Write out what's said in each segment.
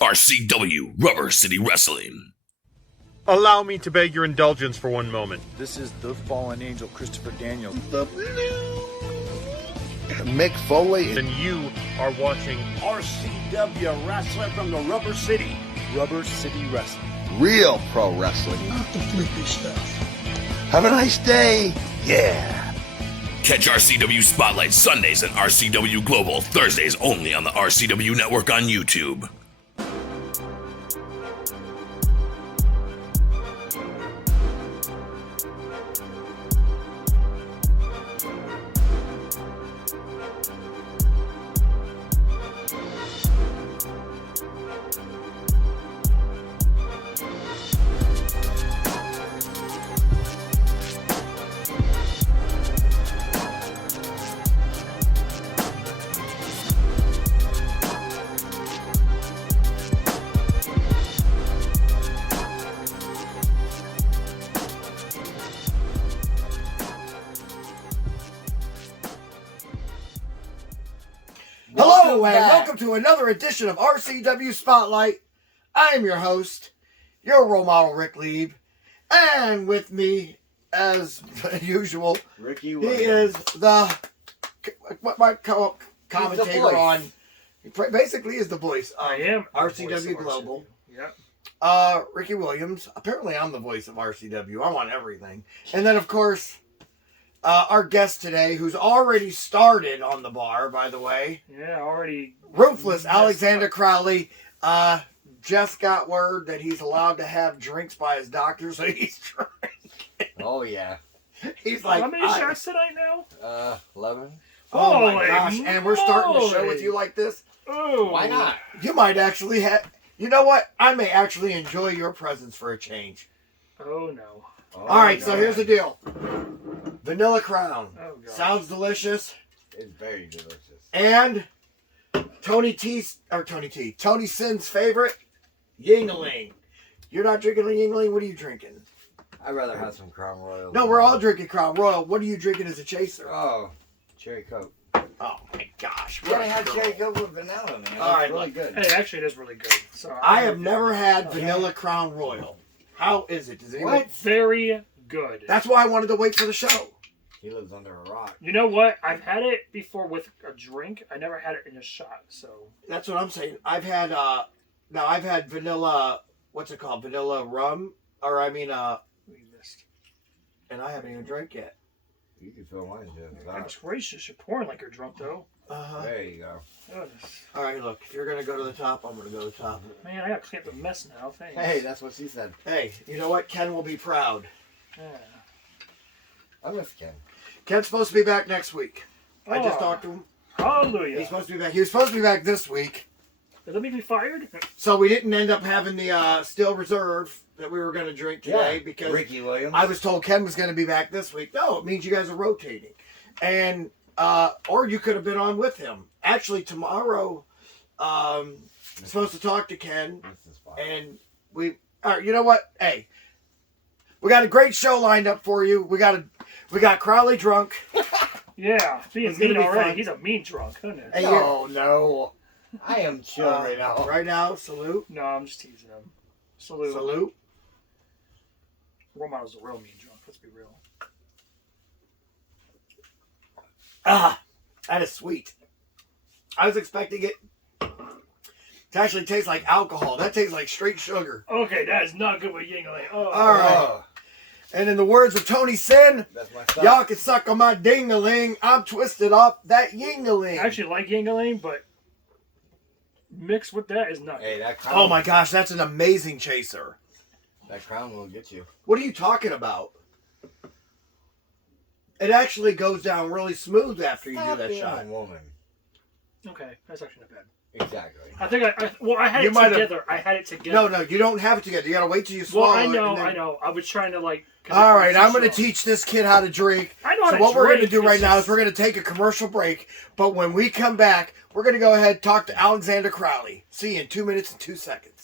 RCW Rubber City Wrestling. Allow me to beg your indulgence for one moment. This is the fallen angel, Christopher Daniels. The Mick Foley. And you are watching RCW Wrestling from the Rubber City. Rubber City Wrestling. Real pro wrestling. Not the flippy stuff. Have a nice day. Yeah. Catch RCW Spotlight Sundays and RCW Global Thursdays only on the RCW Network on YouTube. Hello and welcome to another edition of RCW Spotlight. I am your host, your role model, Lieb, and with me, as usual, Rici. he is my commentator on. He basically is the voice. I am RCW Global. Yep. Rici Williams. Apparently, I'm the voice of RCW. I'm on everything, and then of course. Our guest today, who's already started on the bar, by the way. Yeah, already. Ruthless Alexander Crowley. Just got word that he's allowed to have drinks by his doctor, so he's drinking. Oh, yeah. He's like, how many shots tonight now? 11. Oh my gosh. And we're starting the show with you like this. Oh. Why not? You might actually have... You know what? I may actually enjoy your presence for a change. Oh, no. All right, so here's the deal. Vanilla Crown. Oh, God. Sounds delicious. It's very delicious. And Tony Sin's favorite, Yingling. You're not drinking a Yingling? What are you drinking? I'd rather have some Crown Royal. No, we're all drinking Crown Royal. What are you drinking as a chaser? Oh, Cherry Coke. Oh, my gosh. Yeah, I had Cherry Coke with vanilla, man. All right, It's really good. Hey, actually, it is really good. So I have never had vanilla Crown Royal. How is it? Does anyone... What? Very good. That's why I wanted to wait for the show. He lives under a rock. You know what? I've had it before with a drink. I never had it in a shot, so... That's what I'm saying. I've had vanilla, what's it called? Vanilla rum? Or, I mean, We missed. and I haven't even drank yet. You can fill mine, Jim. Goodness gracious, you're pouring like you're drunk, though. Uh-huh. There you go. Goodness. All right, look, if you're going to go to the top, I'm going to go to the top. Man, I gotta clean up the mess now, thanks. Hey, that's what she said. Hey, you know what? Ken will be proud. Yeah. I miss Ken. Ken's supposed to be back next week. I just Oh. talked to him. Hallelujah. He's supposed to be back. He was supposed to be back this week. Does that make me fired? So we didn't end up having the Still Reserve that we were going to drink today because Rici Williams. I was told Ken was going to be back this week. No, it means you guys are rotating. And, or you could have been on with him. Actually, tomorrow, I'm supposed to talk to Ken. And all right, you know what? Hey, we got a great show lined up for you. We got Crowley drunk. Yeah, being It's gonna mean be already. fun. He's a mean drunk, isn't it? Hey, No. I am chill right now. Right now, salute. No, I'm just teasing him. Salute. Salute. Role model's a real mean drunk. Let's be real. Ah, that is sweet. I was expecting it to actually taste like alcohol. That tastes like straight sugar. Okay, that is not good with Yingling. Oh, All right. And in the words of Tony Sin, That's my stuff. y'all can suck on my ding-a-ling. I'm twisted off that ying-a-ling. I actually like Yingling, but mixed with that is not Hey, good. that Crown. Oh my gosh, that's an amazing chaser. That Crown will get you. What are you talking about? It actually goes down really smooth after you do that being shot. a woman. Okay, that's actually not bad. Exactly. I think I had You it might have- together. I had it together. No, you don't have it together. You gotta wait till you swallow Well, I it. know, and then- I know. I was trying to like. All right, I'm going to teach this kid how to drink. I know how So to what we're going to drink, do right it's now is just- we're going to take a commercial break. But when we come back, we're going to go ahead and talk to Alexander Crowley. See you in 2 minutes and 2 seconds.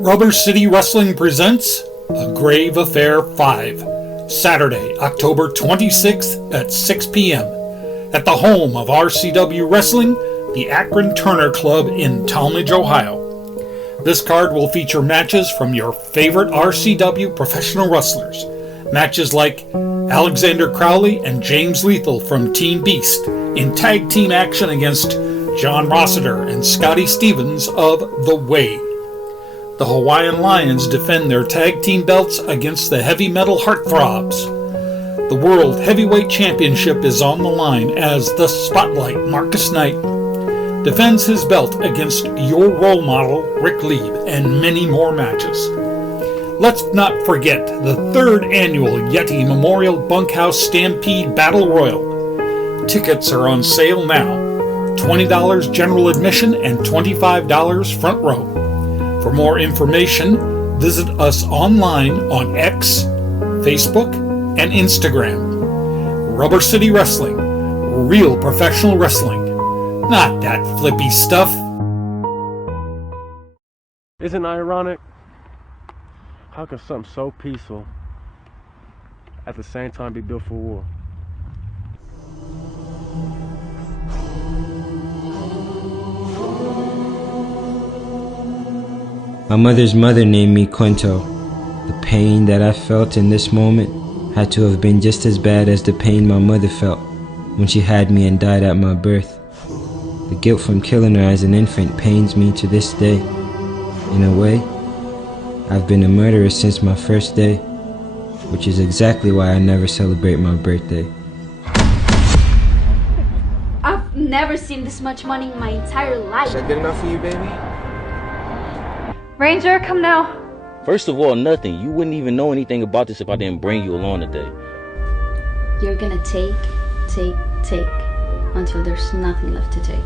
Rubber City Wrestling presents A Grave Affair 5, Saturday, October 26th at 6 p.m. at the home of RCW Wrestling, the Akron Turner Club in Talmadge, Ohio. This card will feature matches from your favorite RCW professional wrestlers. Matches like Alexander Crowley and James Lethal from Team Beast in tag team action against John Rossiter and Scotty Stevens of The Way. The Hawaiian Lions defend their tag team belts against the Heavy Metal Heartthrobs. The World Heavyweight Championship is on the line as the Spotlight Marcus Knight defends his belt against your role model, Rick Lieb, and many more matches. Let's not forget the 3rd annual Yeti Memorial Bunkhouse Stampede Battle Royal. Tickets are on sale now. $20 general admission and $25 front row. For more information, visit us online on X, Facebook, and Instagram. Rubber City Wrestling. Real professional wrestling. Not that flippy stuff. Isn't it ironic? How can something so peaceful at the same time be built for war? My mother's mother named me Quinto. The pain that I felt in this moment had to have been just as bad as the pain my mother felt when she had me and died at my birth. The guilt from killing her as an infant pains me to this day. In a way, I've been a murderer since my first day, which is exactly why I never celebrate my birthday. I've never seen this much money in my entire life. Is that good enough for you, baby? Ranger, come now. First of all, nothing. You wouldn't even know anything about this if I didn't bring you along today. You're gonna take until there's nothing left to take.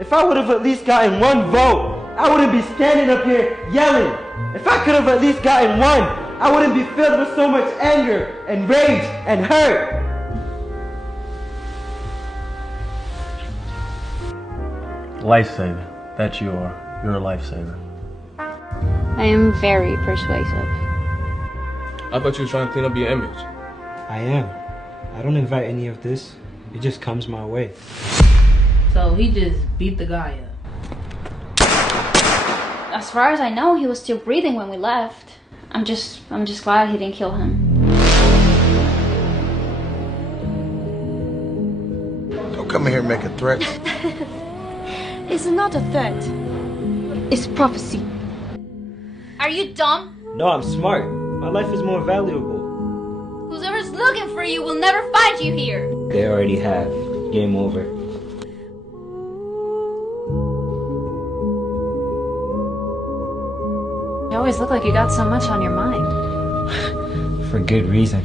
If I would have at least gotten one vote, I wouldn't be standing up here yelling. If I could have at least gotten one, I wouldn't be filled with so much anger and rage and hurt. Lifesaver. That you are. You're a lifesaver. I am very persuasive. I thought you were trying to clean up your image. I am. I don't invite any of this. It just comes my way. So he just beat the guy up. As far as I know, he was still breathing when we left. I'm just glad he didn't kill him. Don't come here and make a threat. It's not a threat. It's prophecy. Are you dumb? No, I'm smart. My life is more valuable. Whoever's looking for you will never find you here. They already have. Game over. You always look like you got so much on your mind. For good reason.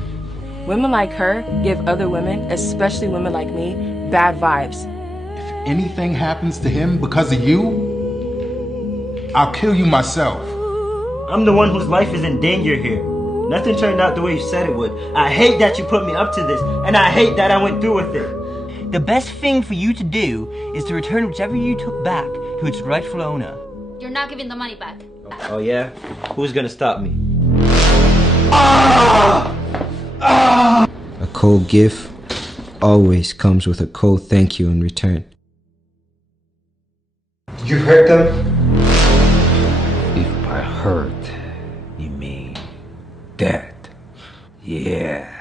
Women like her give other women, especially women like me, bad vibes. If anything happens to him because of you, I'll kill you myself. I'm the one whose life is in danger here. Nothing turned out the way you said it would. I hate that you put me up to this, and I hate that I went through with it. The best thing for you to do is to return whichever you took back to its rightful owner. You're not giving the money back. Oh yeah? Who's gonna stop me? A cold gift always comes with a cold thank you in return. Did you hurt them? If by hurt, you mean dead. Yeah.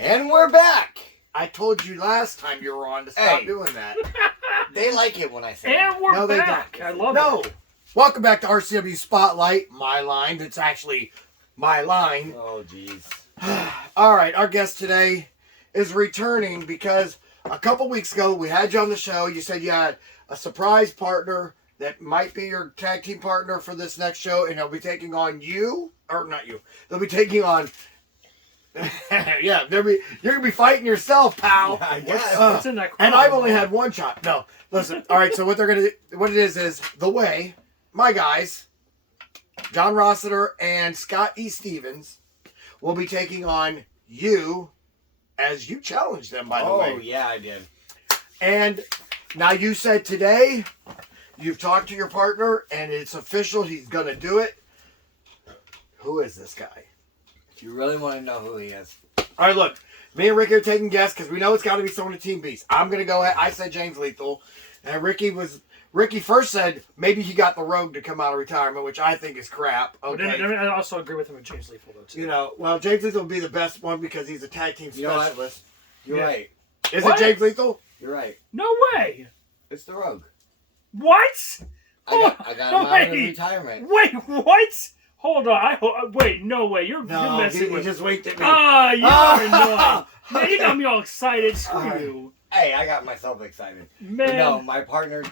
And we're back. I told you last time you were on to stop doing that. They like it when I say And we're No, they back. don't. I love No. it. Welcome back to RCW Spotlight, my line. It's actually my line. Oh, jeez. All right, our guest today is returning because a couple weeks ago we had you on the show. You said you had a surprise partner that might be your tag team partner for this next show, and they'll be taking on you, or not you. They'll be taking on Yeah, you're gonna be fighting yourself, pal. What's in that and I've only had one shot. No, listen. All right, so what it is the way my guys, John Rossiter and Scott E. Stevens, will be taking on you as you challenged them. By the way. Oh yeah, I did. And now you said today you've talked to your partner and it's official. He's gonna do it. Who is this guy? If you really want to know who he is. All right, look. Me and Ricky are taking guess because we know it's got to be someone in Team Beast. I'm going to go ahead. I said James Lethal. And Ricky first said maybe he got the Rogue to come out of retirement, which I think is crap. Okay. But I also agree with him with James Lethal, though, too. You know, well, James Lethal would be the best one because he's a tag team specialist. You're right. Is it James Lethal? You're right. No way. It's the Rogue. What? I got him out of retirement. Wait, what? Hold on. Wait, no way. You're messing with me. Just winked at me. Ah, you're annoying. Man, you got me all excited. Screw you. Hey, I got myself excited. Man. But no, my partner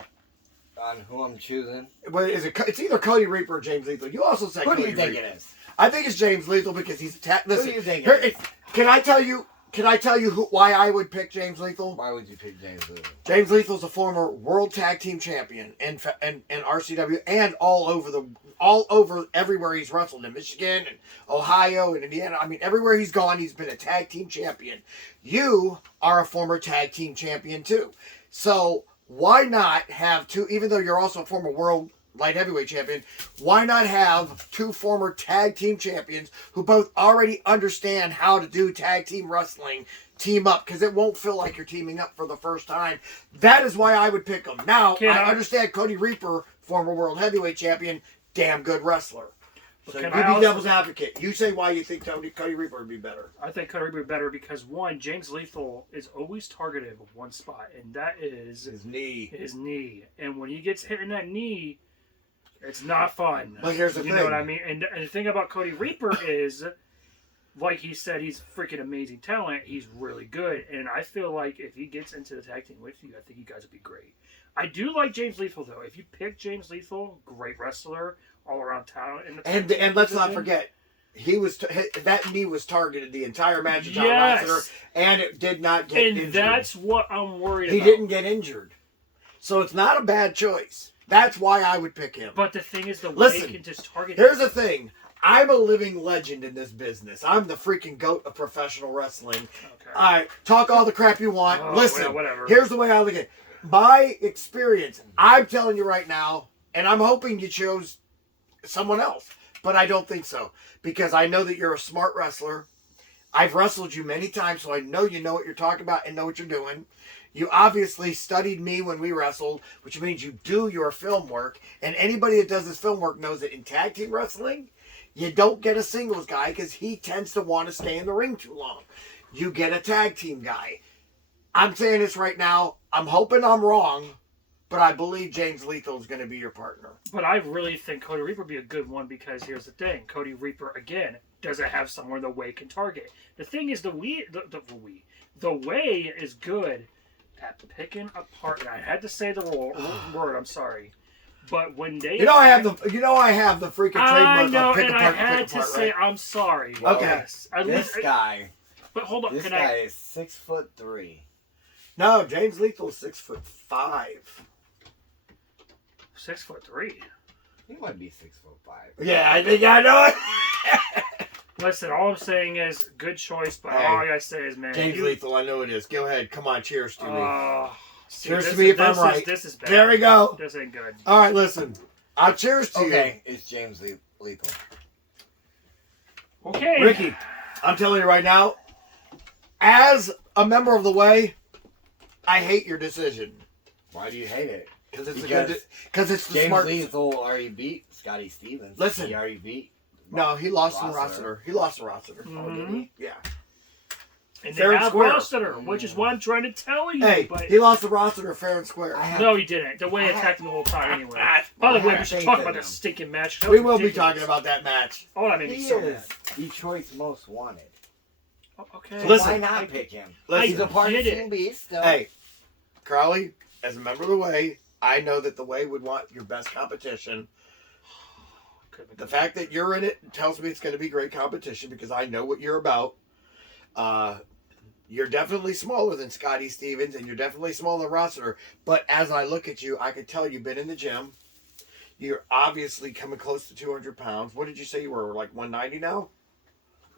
on who I'm choosing. But it's either Cody Reaper or James Lethal. You also said Who Cody do you think Reaper. it is? I think it's James Lethal because he's Listen, Who do you think here, it is? Can I tell you why I would pick James Lethal? Why would you pick James Lethal? James Lethal's a former World Tag Team Champion and RCW and all over everywhere he's wrestled in Michigan and Ohio and Indiana. I mean, everywhere he's gone, he's been a tag team champion. You are a former tag team champion too. So why not have two, even though you're also a former World Light Heavyweight Champion, why not have two former tag team champions who both already understand how to do tag team wrestling team up? Because it won't feel like you're teaming up for the first time. That is why I would pick them. Now, I understand Cody Reaper, former World Heavyweight Champion, damn good wrestler. So you be devil's advocate. You say why you think Cody Reaper would be better. I think Cody Reaper would be better because, one, James Lethal is always targeted with one spot, and that is his knee. His knee. And when he gets hit in that knee, it's not fun. But here's the thing. You know what I mean? And the thing about Cody Reaper is, like he said, he's freaking amazing talent. He's really good. And I feel like if he gets into the tag team with you, I think you guys would be great. I do like James Lethal, though. If you pick James Lethal, great wrestler, all-around talent. In the and let's not forget, he was that knee was targeted the entire match of John Rossiter, and it did not get injured. And that's what I'm worried about. He didn't get injured. So it's not a bad choice. That's why I would pick him. But the thing is, way he can just target. Here's the thing. I'm a living legend in this business. I'm the freaking GOAT of professional wrestling. Okay. All right, talk all the crap you want. Listen, whatever. Here's the way I look at it. My experience, I'm telling you right now, and I'm hoping you chose someone else, but I don't think so. Because I know that you're a smart wrestler. I've wrestled you many times, so I know you know what you're talking about and know what you're doing. You obviously studied me when we wrestled, which means you do your film work. And anybody that does this film work knows that in tag team wrestling, you don't get a singles guy because he tends to want to stay in the ring too long. You get a tag team guy. I'm saying this right now. I'm hoping I'm wrong, but I believe James Lethal is going to be your partner. But I really think Cody Reaper would be a good one because here's the thing. Cody Reaper, again, doesn't have somewhere the way can target. The thing is, the way is good at picking apart. And I had to say the word. I'm sorry, but when they I have the freaking trademark of pick apart. I had to say I'm sorry. Well, okay, yes. This guy. But hold on, this guy is 6'3". No, James Lethal is 6'5". 6'3". He might be 6'5". Yeah, I think I know it. Listen, all I'm saying is good choice, but all I gotta say is, man, James Lethal, I know it is. Go ahead, come on, cheers to me. Cheers to me if I'm right. This is bad. There we go. This ain't good. All right, listen. I'll cheers to you. Okay, it's James Lethal. Okay, Ricky, I'm telling you right now, as a member of the Way, I hate your decision. Why do you hate it? Because it's the James smart. Lethal already beat Scotty Stevens. Listen, he already beat. No, he lost to Rossiter. He lost to Rossiter. Mm-hmm. Oh, did he? Yeah. And they have Rossiter, which is what I'm trying to tell you. Hey, but he lost to Rossiter fair and square. No, he didn't. The way he attacked him the whole time anyway. By the way, we should talk about that stinking match. We will be talking about that match. Oh, that made me so mad. Detroit's most wanted. Okay. So Listen, why not pick him? Listen, he's a part of Team Beast. So. Hey, Crowley, as a member of the Way, I know that the Way would want your best competition. The fact that you're in it tells me it's going to be great competition because I know what you're about. You're definitely smaller than Scotty Stevens, and you're definitely smaller than Rossiter. But as I look at you, I can tell you've been in the gym. You're obviously coming close to 200 pounds. What did you say you were, like 190 now?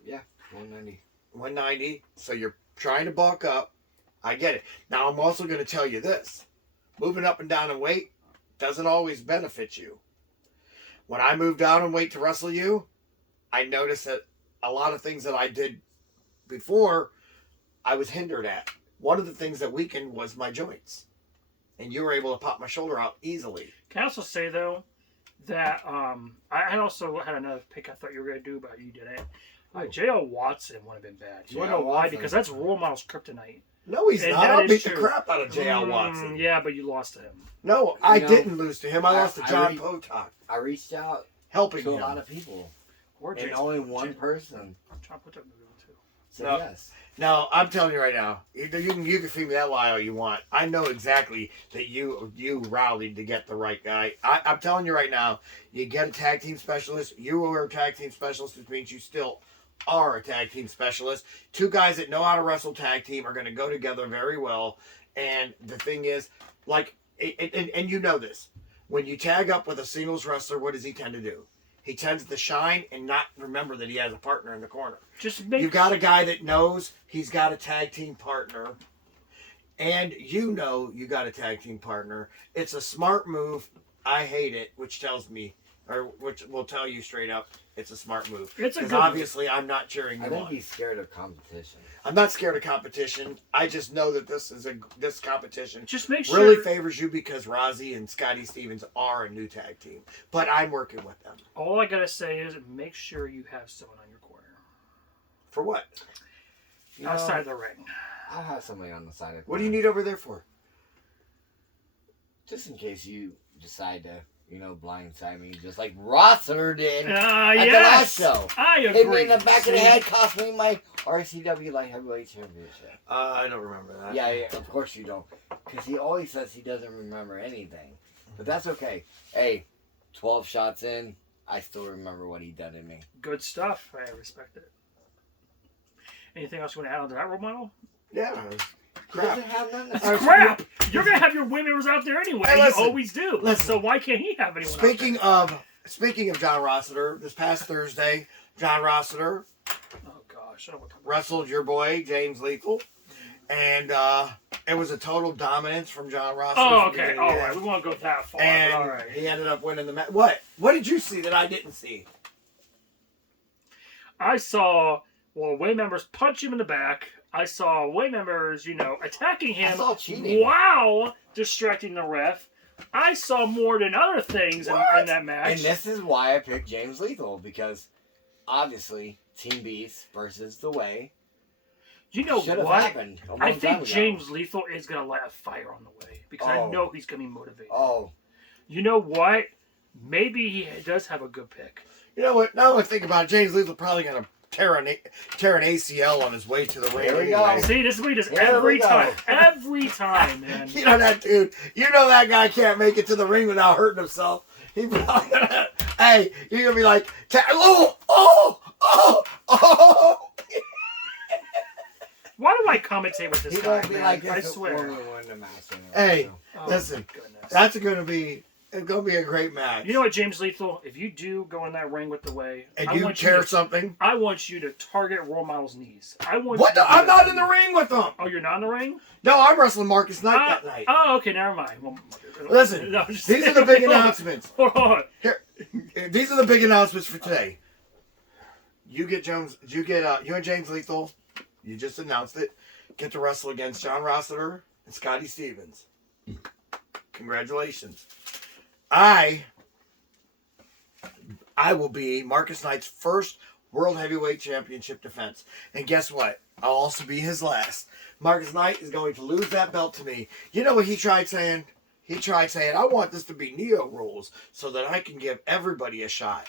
Yeah, 190. 190. So you're trying to bulk up. I get it. Now, I'm also going to tell you this. Moving up and down in weight doesn't always benefit you. When I moved down in weight to wrestle you, I noticed that a lot of things that I did before, I was hindered at. One of the things that weakened was my joints. And you were able to pop my shoulder out easily. Can I also say, though, that I also had another pick I thought you were going to do, but you didn't. J.L. Watson would have been bad. You want to know why? Because that's RoleModel's kryptonite. No, he's not. I'll beat the crap out of J.L. Watson. Yeah, but you lost to him. No, I didn't lose to him. I lost to John Potok. I reached out helping to him. a lot of people. Or and only one person John Potok too. said yes. No, I'm telling you right now, you can feed me that lie all you want. I know exactly that you rallied to get the right guy. I'm telling you right now, you get a tag team specialist. You were a tag team specialist, which means you still are a tag team specialist. Two guys that know how to wrestle tag team are going to go together very well. And the thing is, like, and you know this, when you tag up with a singles wrestler, what does he tend to do? He tends to shine and not remember that he has a partner in the corner. You've got a guy that knows he's got a tag team partner, and you know you got a tag team partner. It's a smart move. I hate it, which tells me, or which will tell you straight up, it's a smart move. Because obviously I'm not cheering you on. I wouldn't be scared of competition. I'm not scared of competition. I just know that this competition just really favors you because Rozzy and Scotty Stevens are a new tag team. But I'm working with them. All I gotta say is make sure you have someone on your corner. For what? Outside the ring. I'll have somebody on the side of the What do you need over there for? Just in case you decide to, blindside me, just like Rossiter did at the last show. I agree. Hit me in the back of the head, cost me my RCW Light Heavyweight Championship. I don't remember that. Yeah, of course you don't. Because he always says he doesn't remember anything. But that's okay. Hey, 12 shots in, I still remember what he done to me. Good stuff. I respect it. Anything else you want to add on to that role model? Yeah. Crap. Crap! You're gonna have your women out there anyway. Hey, listen, you always do. Listen. So why can't he have anyone? Speaking of John Rossiter, this past Thursday, John Rossiter wrestled your boy James Lethal, and it was a total dominance from John Rossiter. Oh, okay. All right. We won't go that far. And all right. he ended up winning the match. What? What did you see that I didn't see? I saw Way members punch him in the back. I saw Way members, attacking him. I saw cheating. Wow, distracting the ref. I saw more than other things in that match. And this is why I picked James Lethal, because obviously Team Beast versus The Way. You know should have what? happened a long I time think ago. James Lethal is going to light a fire on The Way, because I know he's going to be motivated. Oh. You know what? Maybe he does have a good pick. You know what? Now I think about it, James Lethal probably going to tear an ACL on his way to the ring. There we anyway. go. See, this is what he does every time. Every time, man. You know that dude. You know that guy can't make it to the ring without hurting himself. He probably gonna, hey, you're gonna be like, oh. Why do I commentate with this He guy, won't be man? like this I swear. when we win the match anyway, Hey, Oh, listen, my goodness. that's gonna be a great match. You know what, James Lethal? If you do go in that ring with The Way, And I you want tear to, something. I want you to target RoleModel's knees. I want. What? You to I'm not in the ring with them. Oh, you're not in the ring? No, I'm wrestling Marcus Knight that night. Oh, okay, never mind. Well, Listen, no, just- these are the big announcements. Hold on. Here, these are the big announcements for today. You and James Lethal, you just announced it, get to wrestle against John Rossiter and Scotty Stevens. Congratulations. I will be Marcus Knight's first World Heavyweight Championship defense. And guess what? I'll also be his last. Marcus Knight is going to lose that belt to me. You know what he tried saying? He tried saying, I want this to be Neo rules so that I can give everybody a shot.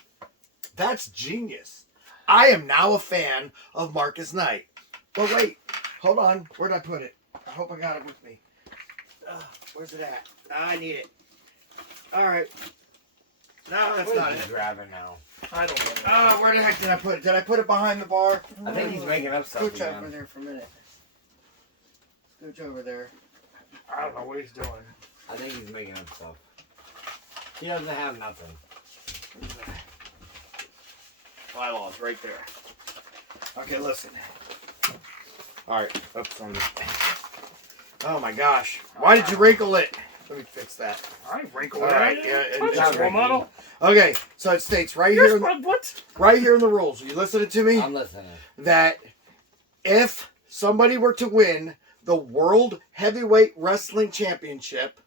That's genius. I am now a fan of Marcus Knight. But wait, hold on. Where'd I put it? I hope I got it with me. Where's it at? I need it. All right. No, that's What not is it. he grabbing now? I don't know. Ah, where the heck did I put it? Did I put it behind the bar? I think he's making up stuff Scooch again. over there for a minute. Scooch over there. I don't know what he's doing. I think he's making up stuff. He doesn't have nothing. Bylaws right there. Okay, listen. All right. Oops, on this. Oh my gosh! Why did you wrinkle it? Let me fix that. I wrinkled All it. right. Yeah. That's role model. Okay, so it states right Here's here. what? Right here in the rules. Are you listening to me? I'm listening. That if somebody were to win the World Heavyweight Wrestling Championship,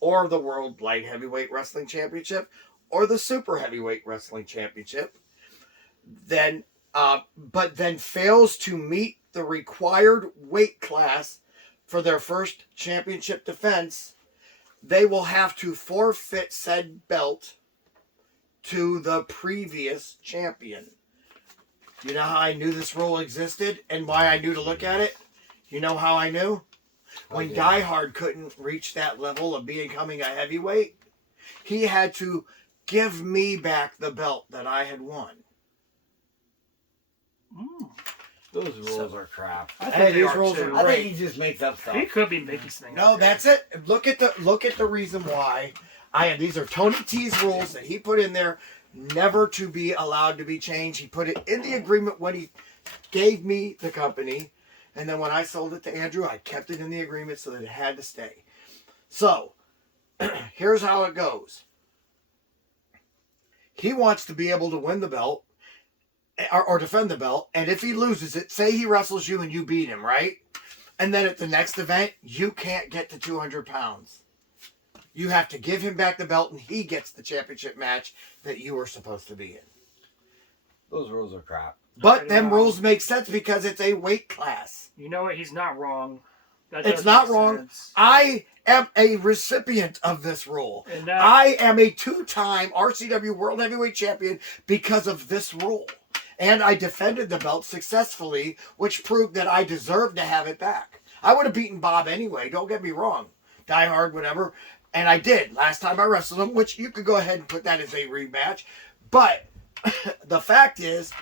or the World Light Heavyweight Wrestling Championship, or the Super Heavyweight Wrestling Championship, then but then fails to meet the required weight class for their first championship defense, they will have to forfeit said belt to the previous champion. You know how I knew this rule existed and why I knew to look at it? You know how I knew? When Die Hard couldn't reach that level of becoming a heavyweight, he had to give me back the belt that I had won. Those rules are crap. Hey, these rules are I great. think he just makes up stuff. He could be making things. No, that's it. Look at the reason why. These are Tony T's rules that he put in there, never to be allowed to be changed. He put it in the agreement when he gave me the company, and then when I sold it to Andrew, I kept it in the agreement so that it had to stay. So, here's how it goes. He wants to be able to win the belt or defend the belt, and if he loses it, say he wrestles you and you beat him, right? And then at the next event, you can't get to 200 pounds. You have to give him back the belt, and he gets the championship match that you were supposed to be in. Those rules are crap. But them rules make sense because it's a weight class. You know what? He's not wrong. That It's does not make wrong. sense. I am a recipient of this rule. And that- I am a two-time RCW World Heavyweight Champion because of this rule. And I defended the belt successfully, which proved that I deserved to have it back. I would have beaten Bob anyway, don't get me wrong. Die Hard, whatever. And I did last time I wrestled him, which you could go ahead and put that as a rematch. But the fact is,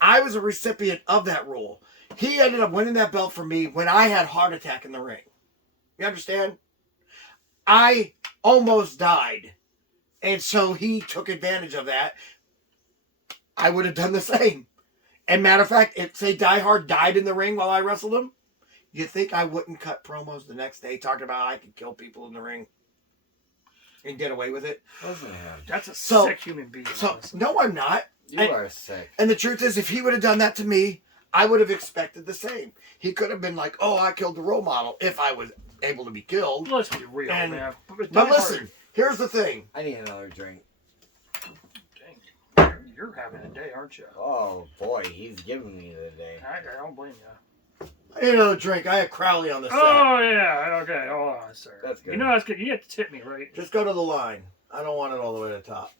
I was a recipient of that rule. He ended up winning that belt for me when I had a heart attack in the ring. You understand? I almost died. And so he took advantage of that. I would have done the same. And matter of fact, if, say, Die Hard died in the ring while I wrestled him, you think I wouldn't cut promos the next day talking about I could kill people in the ring and get away with it? That's a So- sick human being. So, honestly. no, I'm not. You And- are sick. And the truth is, if he would have done that to me, I would have expected the same. He could have been like, oh, I killed the role model if I was able to be killed. Let's be real, And- man. But Die listen, Hard- here's the thing. I need another drink. You're having a day, aren't you? Oh boy, he's giving me the day. I don't blame you. I need another drink. I had Crowley on the set. Oh yeah, okay. Hold on, sir. That's good. You know that's good. You have to tip me, right? Just go to the line. I don't want it all the way to the top.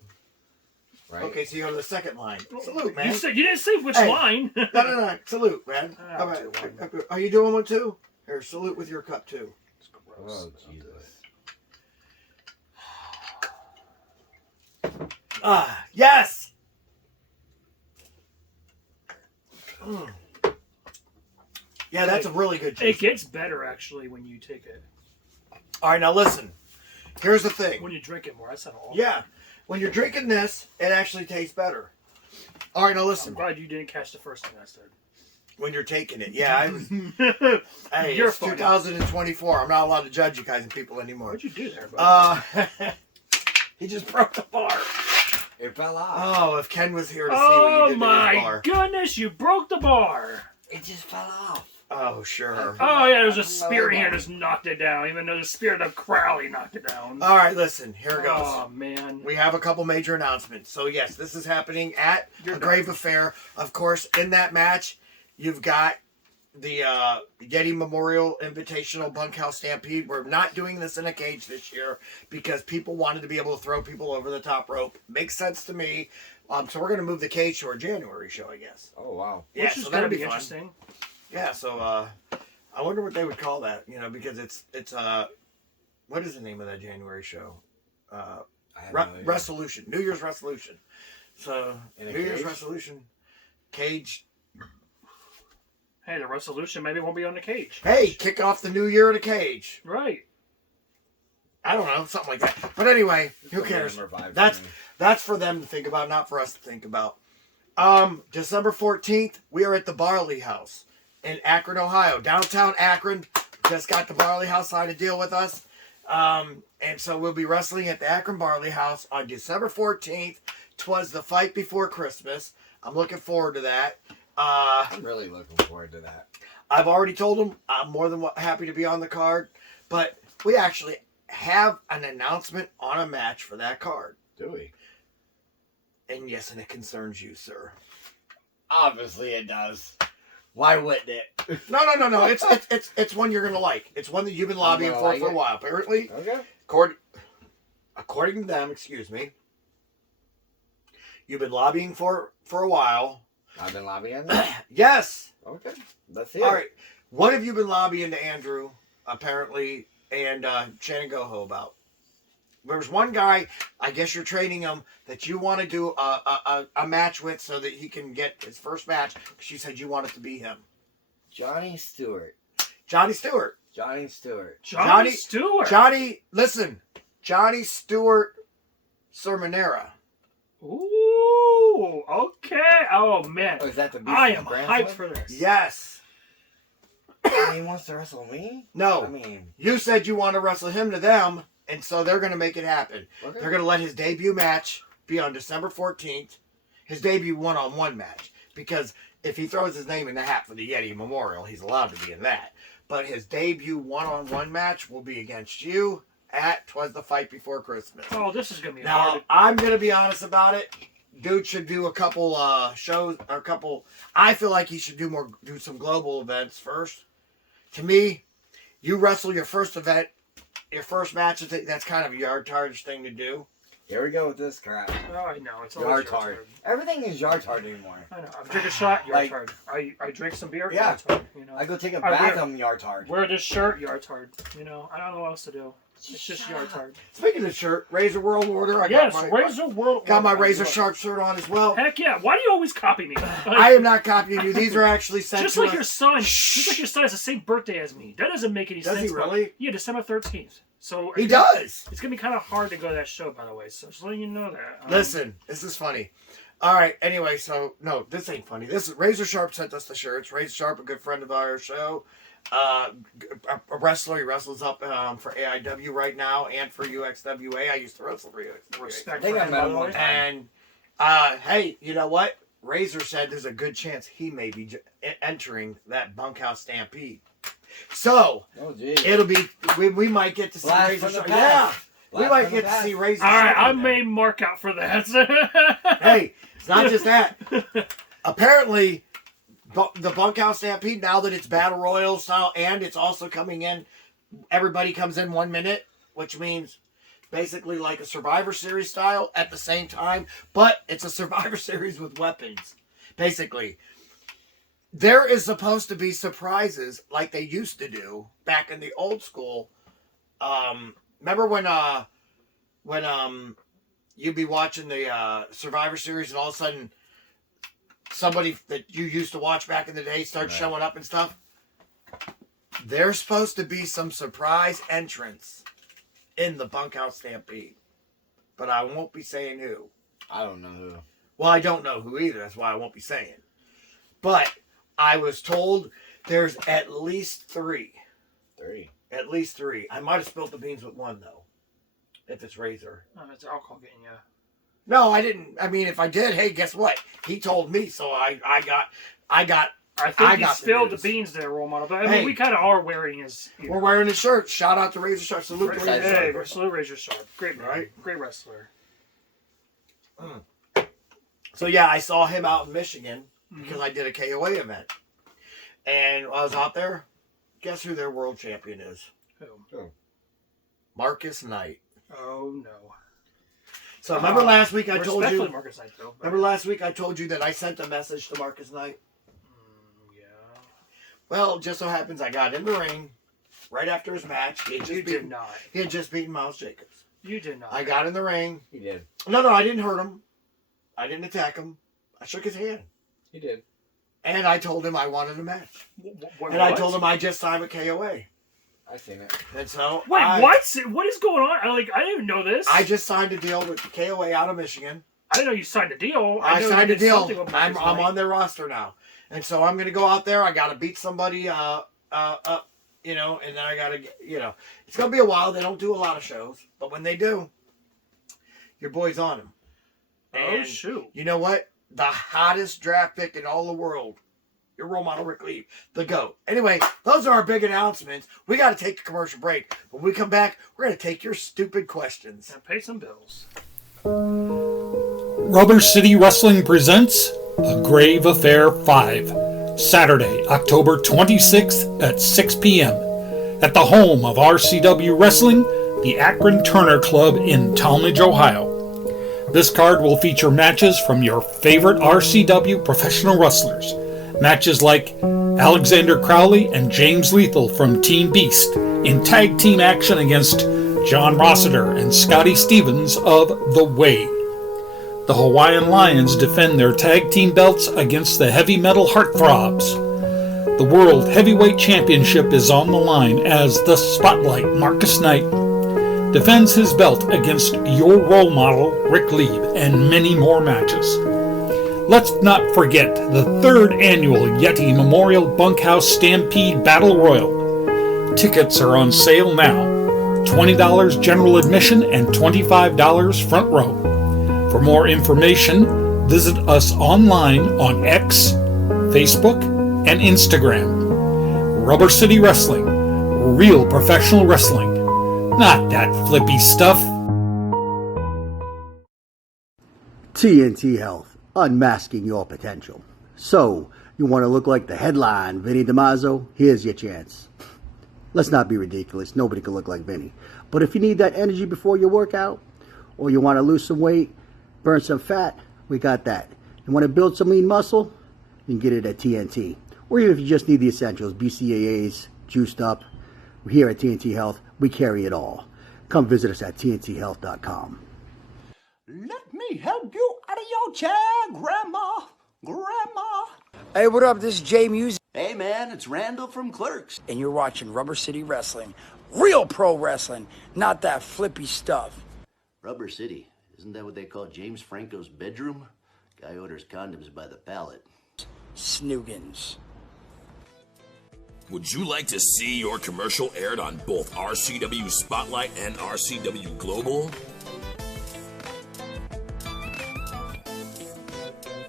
Right. Okay, so you go to the second line. Salute, man. You didn't say which Hey. line. No. Salute, man. I'll All right. do one. Are you doing one too? Here, salute with your cup too. Oh Jesus. Ah, yes. Mm. Yeah, that's a really good It juice. gets better actually when you take it. All right, now listen. Here's the thing. When you drink it more, that's not all. Yeah, when you're drinking this, it actually tastes better. All right, now I'm listen. glad you didn't catch the first thing I said. When you're taking it, yeah. I was, hey, You're it's funny. 2024. I'm not allowed to judge you guys and people anymore. What'd you do there, bud? He just broke the bar. It fell off. Oh, if Ken was here to see what you Oh did to my his bar. goodness, you broke the bar. It just fell off. Oh, sure. Oh yeah, there's a spear here just knocked it down. Even though the spirit of Crowley knocked it down. All right, listen. Here it goes. Oh man. We have a couple major announcements. So, yes, this is happening at You're a Grave Affair. Of course, in that match, you've got the Yeti Memorial Invitational Bunkhouse Stampede. We're not doing this in a cage this year because people wanted to be able to throw people over the top rope. Makes sense to me. So we're going to move the cage to our January show, I guess. Oh wow. Yeah, Which so is that'll gonna be be fun. interesting. Yeah, so I wonder what they would call that, because it's what is the name of that January show? Resolution. New Year's resolution. So, New Year's resolution. Cage. Hey, the resolution maybe won't be on the cage. Hey, kick off the new year in a cage. Right. I don't know, something like that. But anyway, who cares? That's for them to think about, not for us to think about. December 14th, we are at the Barley House in Akron, Ohio. Downtown Akron. Just got the Barley House signed a deal with us. And so we'll be wrestling at the Akron Barley House on December 14th. 'Twas the fight before Christmas. I'm looking forward to that. I'm really looking forward to that. I've already told them I'm more than happy to be on the card. But we actually have an announcement on a match for that card. Do we? And yes, and it concerns you, sir. Obviously it does. Why wouldn't it? No. It's one you're gonna like. It's one that you've been lobbying for a while. Apparently, okay. According to them, excuse me, you've been lobbying for a while. I've been lobbying. Yes. Okay. Let's see. All right. What have you been lobbying to Andrew, apparently, and Shannon Goho about? There's one guy, I guess you're training him, that you want to do a match with so that he can get his first match, because you said you want it to be him. Johnny Stewart. Johnny Stewart. Johnny Stewart. Johnny Stewart. Johnny, listen. Johnny Stewart Sermonera. Ooh, okay. Oh, man. Oh, is that the I am hyped for this. Yes. He wants to wrestle me? No. I mean, you said you want to wrestle him to them, and so they're going to make it happen. Okay. They're going to let his debut match be on December 14th. His debut one-on-one match. Because if he throws his name in the hat for the Yeti Memorial, he's allowed to be in that. But his debut one-on-one match will be against you at 'Twas the Fight Before Christmas. Oh, this is going to be Now, hard. I'm going to be honest about it. Dude should do a couple shows, or a couple. I feel like he should do some global events first. To me, you wrestle your first event, your first match. That's kind of a yard-tardish thing to do. here we go with this crap. Oh, I know. It's always Yard-tard. Everything is yard-tard anymore. I know. I drink a shot, Like- yard-tard. I drink some beer, Yeah. yard-tard. You know? I go take a I bath, wear- I'm yard-tard. Wear this shirt, yard-tard. You know, I don't know what else to do. It's just yard-tard. Speaking of shirt, Razor World Order. Yes, Razor World Got my Order. Razor Sharpe shirt on as well. Heck yeah. Why do you always copy me? I am not copying you. These are actually sent Just to like us. your son. Just like your son has the same birthday as me. That doesn't make any Does sense. he really? Yeah, December 13th. So He does. It's gonna be kind of hard to go to that show, by the way. So just letting you know that. Listen, this is funny. All right. Anyway, so no, this ain't funny. This is Razor Sharpe sent us the shirts. Razor Sharpe, a good friend of our show, a wrestler. He wrestles up for AIW right now and for UXWA. I used to wrestle for UXWA. Respect I think for I him, met by him the one way. time. And hey, you know what? Razor said there's a good chance he may be entering that bunkhouse stampede. So Oh, geez. it'll be we might get to see Blast Razor from the Sharpe. past. Yeah, we Blast might from the get to see past. Razor. All right, Sharpe I in that. may mark out for that. Hey, it's not just that. Apparently, the bunkhouse stampede, now that it's battle royal style and it's also coming in, everybody comes in 1 minute, which means basically like a Survivor Series style at the same time, but it's a Survivor Series with weapons. Basically, there is supposed to be surprises like they used to do back in the old school. Remember when you'd be watching the Survivor Series and all of a sudden somebody that you used to watch back in the day starts showing up and stuff? There's supposed to be some surprise entrance in the bunkhouse stampede, but I won't be saying who. I don't know who. Well, I don't know who either. That's why I won't be saying. But I was told there's at least 3. 3. At least 3. I might have spilled the beans with one, though. If it's Razor. It's alcohol getting you. No, I didn't. I mean, if I did, hey, guess what? He told me, so I got. I think you got spilled the news. beans there, role model. But I mean, Hey. we kind of are wearing his. We're wearing his shirt. Shout out to Razor Sharpe. Salute to Razor Hey, Sharpe. salute Razor Sharpe. Great man. Right. Great wrestler. So yeah, I saw him out in Michigan because I did a KOA event, and I was out there. Guess who their world champion is? Who? Marcus Knight. Oh no. So remember last week I told you. Respectfully Marcus Knight, though. Remember last week I told you that I sent a message to Marcus Knight. Yeah. Well, it just so happens I got in the ring right after his match. He had just You beaten, did not. He had just beaten Miles Jacobs. You did not. I got in the ring. He did. No, I didn't hurt him. I didn't attack him. I shook his hand. He did. And I told him I wanted a match. What? I told him I just signed with KOA. I seen it. And so Wait, what? What is going on? I didn't even know this. I just signed a deal with KOA out of Michigan. I didn't know you signed a deal. I know signed you a did deal. something with I'm Marcus Knight. on their roster now. And so I'm going to go out there. I got to beat somebody, and then I got to, it's going to be a while. They don't do a lot of shows. But when they do, your boy's on them. And shoot. You know what? The hottest draft pick in all the world. Your role model, Rick Lieb, the GOAT. Anyway, those are our big announcements. We got to take a commercial break. When we come back, we're going to take your stupid questions. And pay some bills. Rubber City Wrestling presents A Grave Affair 5, Saturday, October 26th at 6 p.m. at the home of RCW Wrestling, the Akron Turner Club in Talmadge, Ohio. This card will feature matches from your favorite RCW professional wrestlers. Matches like Alexander Crowley and James Lethal from Team Beast in tag team action against John Rossiter and Scotty Stevens of The Way. The Hawaiian Lions defend their tag team belts against the Heavy Metal Heartthrobs. The World Heavyweight Championship is on the line as the Spotlight Marcus Knight defends his belt against your role model, Rick Lieb, and many more matches. Let's not forget the 3rd annual Yeti Memorial Bunkhouse Stampede Battle Royal. Tickets are on sale now. $20 general admission and $25 front row. For more information, visit us online on X, Facebook, and Instagram. Rubber City Wrestling. Real professional wrestling. Not that flippy stuff. TNT Health. Unmasking your potential. So, you want to look like the headline Vinny DiMaggio? Here's your chance. Let's not be ridiculous. Nobody can look like Vinny. But if you need that energy before your workout, or you want to lose some weight, burn some fat, we got that. You want to build some lean muscle? You can get it at TNT. Or even if you just need the essentials, BCAAs, juiced up. Here at TNT Health, we carry it all. Come visit us at tnthealth.com. Let me help you out of your chair, Grandma. Hey, what up? This is Jay Music. Hey, man, it's Randall from Clerks. And you're watching Rubber City Wrestling. Real pro wrestling, not that flippy stuff. Rubber City. Isn't that what they call James Franco's bedroom? Guy orders condoms by the pallet. Snoogans. Would you like to see your commercial aired on both RCW Spotlight and RCW Global?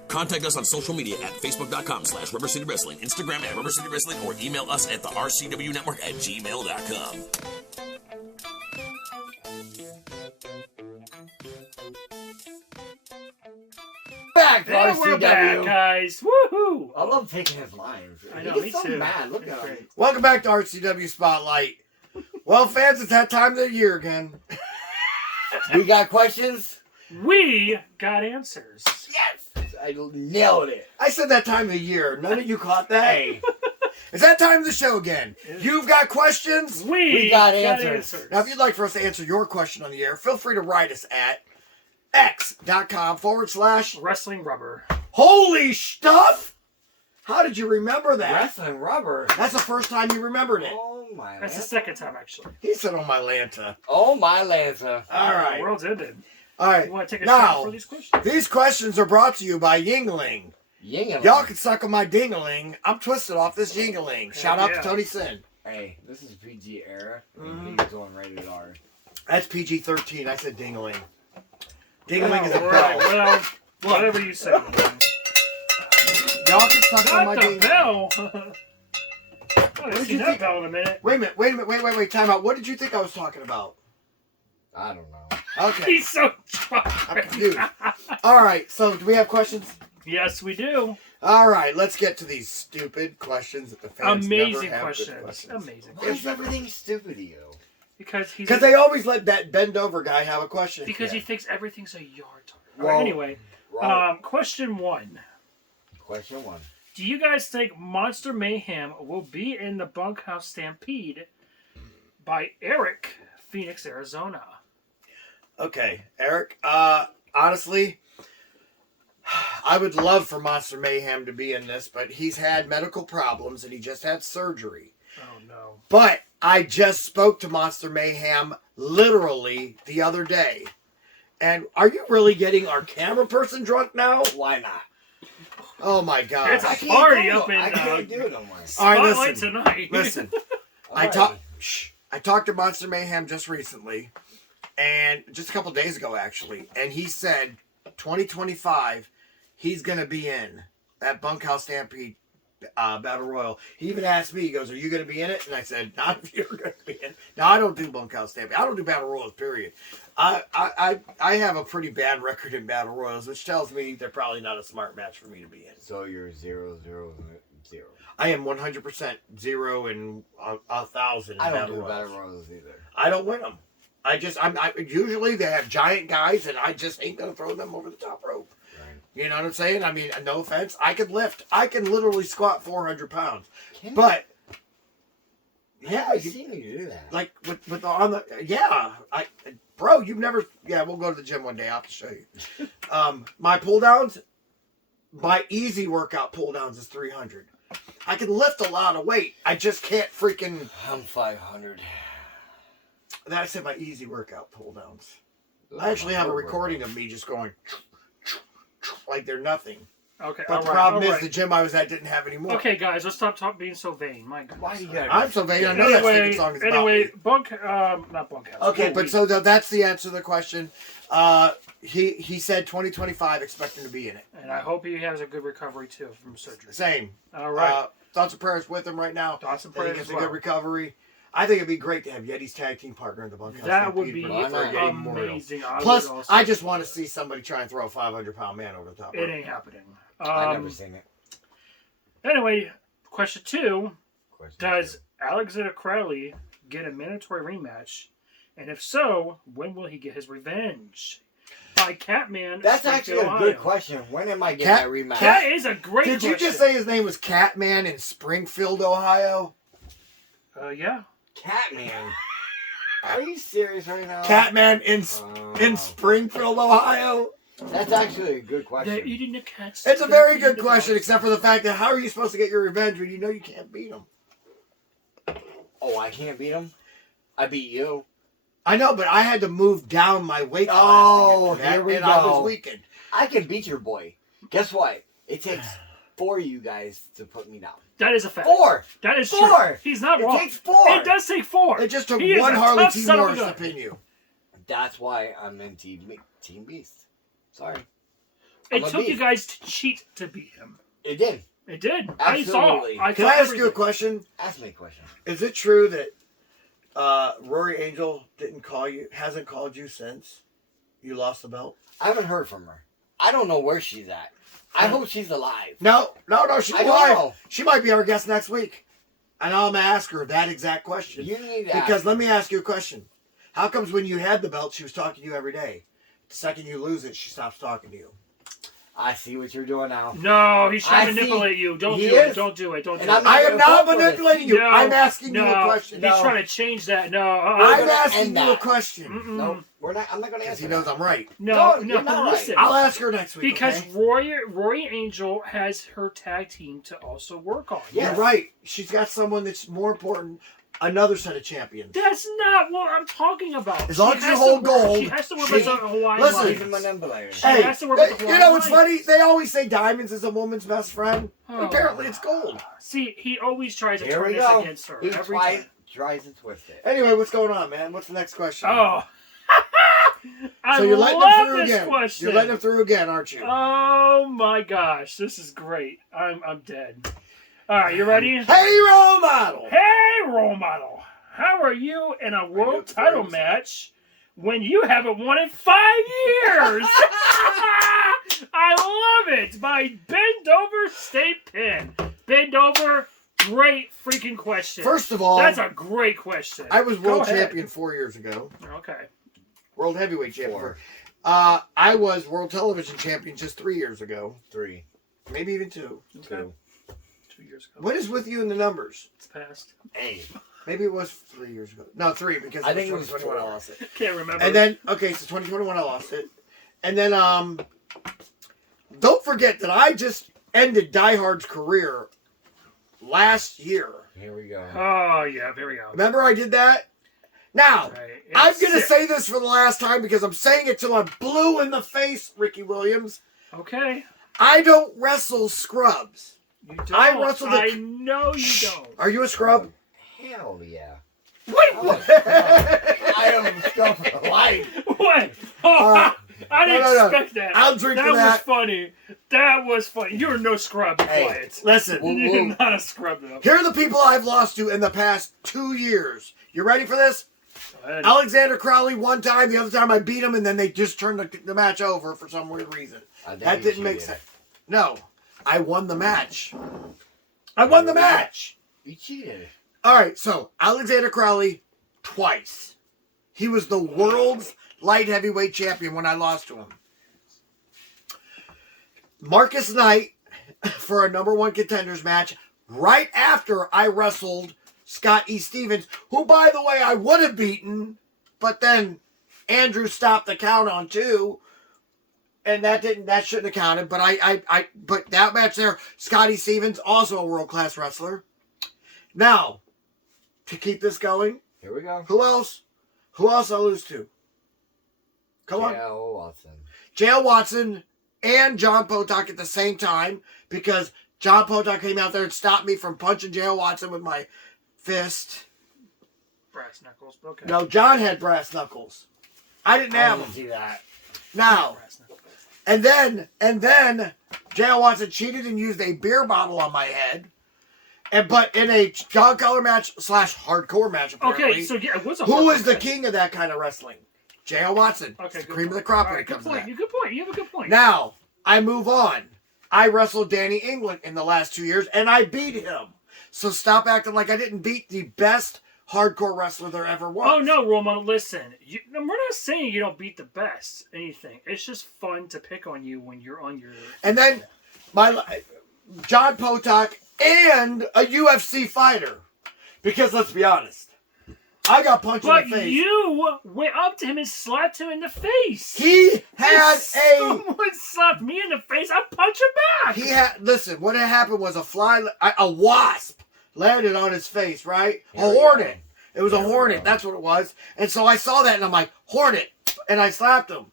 Contact us on social media at facebook.com/Rubber City Wrestling, Instagram at Rubber City Wrestling, or email us at the RCW Network at gmail.com. Back to And we're RCW. back, guys. Woohoo! I love taking his lines. I know, He me gets so too. mad. Look at him. Welcome back to RCW Spotlight. Well, fans, it's that time of the year again. We got questions? We got answers. Yes! I nailed it. I said that time of the year. None of you caught that. Hey. It's that time of the show again. You've got questions. We got answers. Now, if you'd like for us to answer your question on the air, feel free to write us at x.com/ Wrestling Rubber. Holy stuff! How did you remember that? Wrestling Rubber. That's the first time you remembered it. Oh my. That's the second time, actually. He said, "Oh my Lanta." Oh my Lanza. All right. The world's ended. All right. You want to take a Now, shot for these questions? these questions are brought to you by Yingling. Yingling. Y'all can suck on my dingaling. I'm twisted off this Yingling. Shout out to Tony Sin. Hey, this is PG era. And he's going rated R. That's PG-13. I said dingling. Dingling is a Right, bell. well, whatever you say. Y'all can suck on my Not the dingling. bell. I haven't did seen you that think? bell in a minute. Wait a minute. Wait. Time out. What did you think I was talking about? I don't know. Okay. He's so I'm confused. All right. So, do we have questions? Yes, we do. All right. Let's get to these stupid questions that the fans Amazing never have questions. good questions. Amazing. Why is everything stupid to you? Because he's Because they always let that bend over guy have a question. because he thinks everything's a yard talk. Well, Alright, anyway, right. question one. Question one. Do you guys think Monster Mayhem will be in the Bunkhouse Stampede by Eric, Phoenix, Arizona? Okay, Eric. Honestly, I would love for Monster Mayhem to be in this, but he's had medical problems and he just had surgery. Oh no. But I just spoke to Monster Mayhem literally the other day. And are you really getting our camera person drunk now? Why not? Oh my God! It's a party up in I can't do it no more. All right, Spotlight listen. tonight. Listen, I talked to Monster Mayhem just recently, and just a couple days ago actually, and he said 2025 he's gonna be in that Bunkhouse Stampede Battle Royal. He even asked me, he goes, "Are you gonna be in it?" And I said, "Not if you're gonna be in." Now I don't do Bunkhouse Stampede. I don't do Battle Royals. Period. I have a pretty bad record in Battle Royals, which tells me they're probably not a smart match for me to be in. So you're 0, 0, 0. I am 100% 0 and 1,000 in I don't Battle do Royals. Battle Royals either. I don't win them. I usually they have giant guys, and I just ain't gonna throw them over the top rope. Right. You know what I'm saying? I mean, no offense. I can lift. I can literally squat 400 pounds. Can but yeah, I've seen you do that. like with on the bro, you've never. Yeah, we'll go to the gym one day. I'll have to show you. My pull downs, my easy workout pull downs is 300. I can lift a lot of weight. I just can't freaking. I'm 500. I said my easy workout pull downs. I actually have a recording of me just going like they're nothing. Okay, But the problem is the gym I was at didn't have any more. Okay, guys, let's stop being so vain. My God. Why do you gotta? I'm so vain. I know that stinking song is about me. not Bunkhouse. Okay, but so that's the answer to the question. He said 2025, expect him to be in it. And I hope he has a good recovery too from surgery. Same. All right. Thoughts and prayers with him right now. Thoughts and That he prayers gets as a good well. recovery. I think it'd be great to have Yeti's tag team partner in the Bunkhouse. That would Stampede be for Yeti Memorial. amazing. Plus, I just want to see somebody try and throw a 500-pound man over the top. It ain't happening. I've never seen it. Anyway, question 2. Does Alexander Crowley get a mandatory rematch? And if so, when will he get his revenge? By Catman. That's actually a good question. When am I getting that rematch? That is a great question. Did you just say his name was Catman in Springfield, Ohio? Yeah. Catman. Are you serious right now? Catman in Springfield, Ohio? That's actually a good question. They're eating the cats. It's a very good question, except for the fact that how are you supposed to get your revenge when you know you can't beat him? Oh, I can't beat him? I beat you. I know, but I had to move down my weight class. Oh, to get to that, here we and go. I was weakened. I can beat your boy. Guess what? It takes 4 of you guys to put me down. That is a fact. 4. That is 4. true. He's not wrong. It takes 4. It does take 4. It just took He is one a Harley tough T. son of a Morris to gun. pin you. That's why I'm in Team Beast. Sorry. It took you guys to cheat to beat him. It did. It did. Absolutely. Can I ask you a question? Ask me a question. Is it true that Rory Angel hasn't called you since you lost the belt? I haven't heard from her. I don't know where she's at. I hope she's alive. No, she's I don't alive. know. She might be our guest next week. And I'm going to ask her that exact question. You need to Because ask. let me ask you a question. How comes when you had the belt, she was talking to you every day? The second you lose it, she stops talking to you. I see what you're doing now. No, he's trying to manipulate you. Don't do it. Don't do it. Don't do it. I am not manipulating you. No, I'm asking you a question. He's trying to change that. No. I'm asking you a question. No, we're not. I'm not going to Because answer he knows that. I'm right. No, you're not listen. I'll ask her next week. Because okay? Roy Angel has her tag team to also work on. You're right. She's got someone that's more important. Another set of champions. That's not what I'm talking about. As long as you hold gold. She has to work with the Hawaiian Listen, Lions. She hey, has to work with the you know Hawaiian what's Lions. funny? They always say diamonds is a woman's best friend. Oh. Apparently it's gold. See, he always tries to Here turn we this go. against her. He Every time. tries to twist it. Anyway, what's going on, man? What's the next question? Oh. So you're letting love him through this again. question. You're letting him through again, aren't you? Oh my gosh, this is great. I'm dead. All right, you ready? Hey, role model. Hey, role model. How are you in a world title match when you haven't won in 5 years? I love it. By Bend Over State Pin. Bend Over, great freaking question. First of all, that's a great question. I was Go world ahead. champion 4 years ago. Okay. World heavyweight champion. I was world television champion just 3 years ago. 3. Maybe even 2. Okay. 2 years ago. What is with you in the numbers? It's past. Hey, Maybe it was 3 years ago. No, 3 because I think it was 2021 I 4. lost it. Can't remember. And then, okay, so 2021 I lost it. And then, don't forget that I just ended Die Hard's career last year. Here we go. Oh, yeah, here we go. Remember I did that? Now, Right. I'm going to say this for the last time because I'm saying it till I'm blue in the face, Ricky Williams. Okay. I don't wrestle scrubs. You don't. I wrestle the... I know you don't. Are you a scrub? Hell yeah. Wait, what? I am a scrub for life. What? Oh, I didn't expect that. I'll drink that. to that. Was funny. That was funny. You're no scrub, quiet. Listen. You're not a scrub, though. Here are the people I've lost to in the past 2 years. You ready for this? Alexander Crowley one time, the other time I beat him, and then they just turned the match over for some weird reason. That didn't make sense. No, I won the match. I won the match. You cheated. All right, so Alexander Crowley twice. He was the world's light heavyweight champion when I lost to him. Marcus Knight for a #1 contenders match right after I wrestled Scott E. Stevens, who, by the way, I would have beaten, but then Andrew stopped the count on 2, and that shouldn't have counted. But but that match there, Scotty Stevens, also a world class wrestler. Now, to keep this going, here we go. Who else? Who else I lose to? Come on, J.L. Watson. J.L. Watson and John Potok at the same time because John Potok came out there and stopped me from punching J.L. Watson with my fist. Brass knuckles. Okay. No, John had brass knuckles. I didn't have them. See that. Now, and then J.L. Watson cheated and used a beer bottle on my head. But in a dog collar match / hardcore match, apparently. Okay, so yeah, it was a who hardcore is the match. king of that kind of wrestling? J.L. Watson. Okay, It's the cream of the crop when it comes to that. Good point. You have a good point. Now, I move on. I wrestled Danny England in the last 2 years, and I beat him. So stop acting like I didn't beat the best hardcore wrestler there ever was. Oh, no, RoleModel, listen. We're not saying you don't beat the best, anything. It's just fun to pick on you when you're on your... And then, John Potok and a UFC fighter. Because let's be honest, I got punched in the face. But you went up to him and slapped him in the face. He had Someone slapped me in the face. I punch him back. Listen, what had happened was a wasp landed on his face, right? A hornet. It was a hornet. That's what it was. And so I saw that and I'm like, hornet. And I slapped him.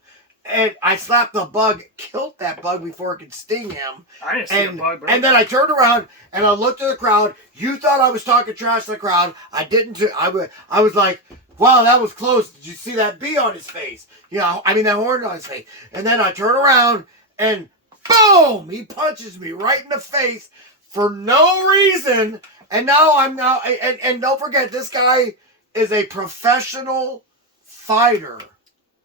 And I slapped the bug, killed that bug before it could sting him. I didn't see a bug, bro. And then I turned around and I looked at the crowd. You thought I was talking trash to the crowd. I didn't. I was like, wow, that was close. Did you see that bee on his face? That horn on his face. And then I turn around and boom, he punches me right in the face for no reason. And now and don't forget, this guy is a professional fighter.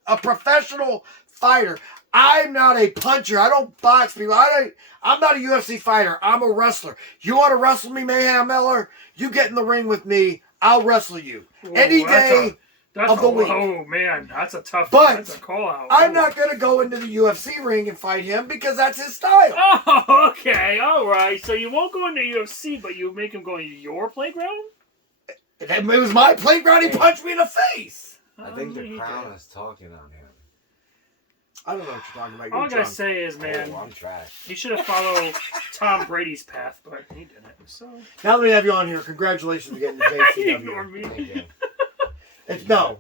A professional fighter. I'm not a puncher. I don't box people. I'm not a UFC fighter. I'm a wrestler. You want to wrestle me, Mayhem Miller? You get in the ring with me. I'll wrestle you. Any day of the week. Oh, man. That's a tough But call out. I'm not going to go into the UFC ring and fight him because that's his style. Oh, okay. All right. So you won't go into UFC, but you make him go into your playground? It was my playground. He punched me in the face. I think the crown is talking on him. I don't know what you're talking about. All I gotta say is, man, I'm trash. He should have followed Tom Brady's path, but he didn't. So now let me have you on here. Congratulations on getting the JCW. Ignore me. It's no,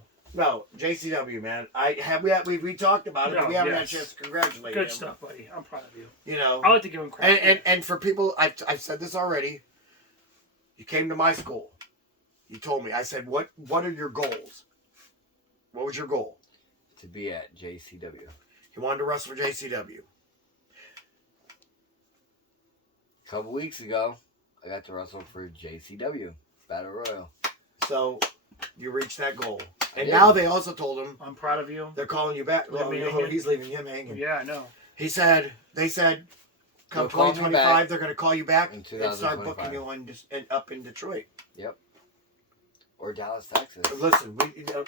JCW, man. We talked about it, but we haven't had a chance to congratulate him. Good stuff, buddy. I'm proud of you. You know, I like to give him credit. And for people, I've said this already. You came to my school. You told me. I said, what are your goals? What was your goal? To be at JCW. He wanted to wrestle for JCW. A couple weeks ago, I got to wrestle for JCW Battle Royal. So you reached that goal. And did. now they also told him, I'm proud of you. They're calling you back. Well, he's leaving him hanging. Yeah, I know. They said, come 2025, they're going to call you back and start booking you up in Detroit. Yep. Or Dallas, Texas. Listen,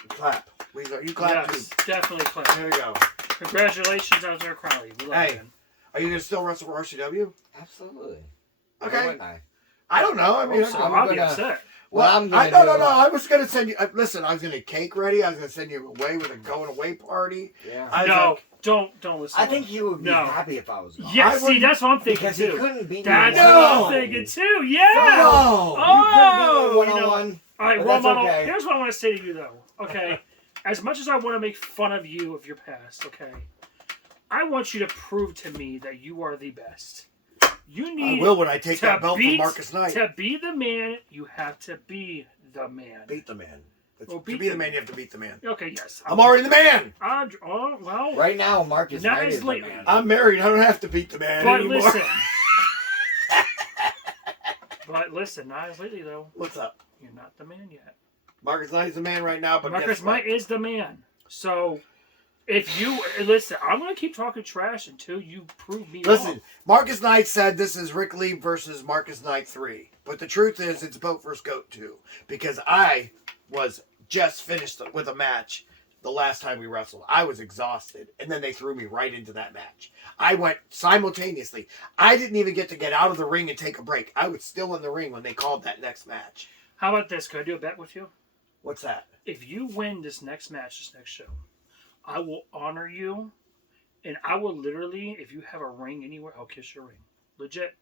clap. You clap yes, too. Definitely clap. There you go. Congratulations, Alexander Crowley. We love you, man. Are you going to still wrestle for RCW? Absolutely. Okay. Why wouldn't I? I don't know. I mean, I'll be upset. Well, no. I was gonna send you. Listen, I was gonna cake ready. I was gonna send you away with a going away party. Yeah. Don't listen. I think you would be happy if I was gone. Yeah, see, that's what I'm thinking because too. He couldn't beat that's me what I'm thinking too. Yeah. No. Oh, you couldn't beat me one-on-one. All right, but role that's model. okay. Here's what I want to say to you though. Okay, as much as I want to make fun of you of your past, okay, I want you to prove to me that you are the best. You need. I will when I take that belt from Marcus Knight. To be the man, you have to be the man. Beat the man. To be the man, you have to beat the man. Okay, yes. I'm already the man. Well. Right now, Marcus Knight is the man. I'm married. I don't have to beat the man anymore. But listen, not as lately though. What's up? You're not the man yet. Marcus Knight is the man right now, but Marcus Knight is the man. So, if you listen, I'm gonna keep talking trash until you prove me Listen, wrong. Marcus Knight said this is Rick Lieb versus Marcus Knight 3. But the truth is, it's Boat vs. Goat 2. Because I was just finished with a match the last time we wrestled. I was exhausted. And then they threw me right into that match. I went simultaneously. I didn't even get to get out of the ring and take a break. I was still in the ring when they called that next match. How about this? Could I do a bet with you? What's that? If you win this next match, this next show, I will honor you. And I will literally, if you have a ring anywhere, I'll kiss your ring. Legit.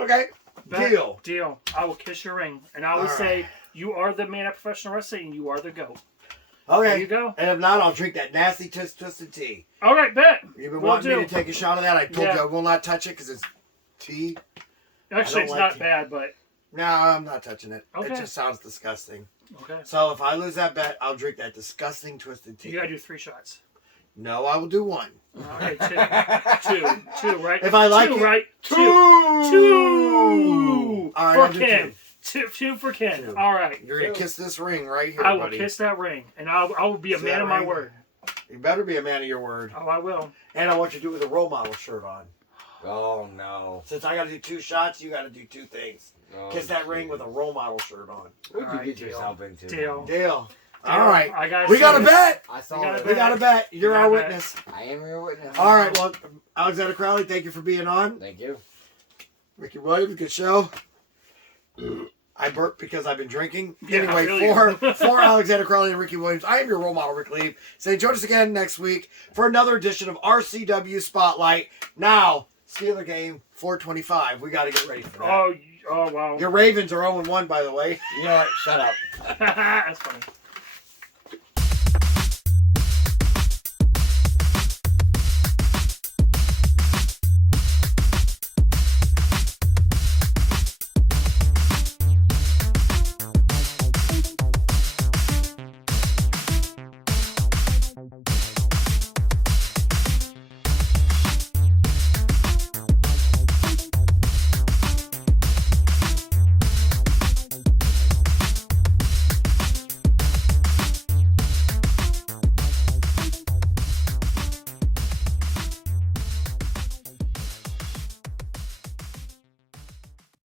Okay. Deal. Deal. I will kiss your ring. And I will say, you are the man of professional wrestling and you are the GOAT. Okay. There you go. And if not, I'll drink that nasty twisted tea. All right, bet. You've been wanting me to take a shot of that. I told you I will not touch it because it's tea. Actually, it's not bad, but... No, I'm not touching it. Okay. It just sounds disgusting. Okay. So if I lose that bet, I'll drink that disgusting twisted tea. You gotta do 3 shots. No, I will do 1. Okay, 2, right? If I like 2, it, right? 2. 2. All right, for I'll do Ken. 2. 2 for Ken. 2. All right. You're gonna kiss this ring right here, I will buddy. kiss that ring, and I will be a man of my word. You better be a man of your word. Oh, I will. And I want you to do it with a role model shirt on. Oh no! Since I got to do 2 shots, you got to do 2 things. Oh, kiss that ring with a role model shirt on. What did you get yourself into? Deal. All right. We got a bet. I saw it. We got a bet. You're our witness. I am your witness. All right. Well, Alexander Crowley, thank you for being on. Thank you. Ricky Williams, good show. I burped because I've been drinking. Yeah, Anyway, for Alexander Crowley and Ricky Williams, I am your role model, Rick Lieb. Say, join us again next week for another edition of RCW Spotlight. Now, Steeler game 425. We got to get ready for that. Oh, wow. Your Ravens are 0-1, by the way. You know what? Shut up. That's funny.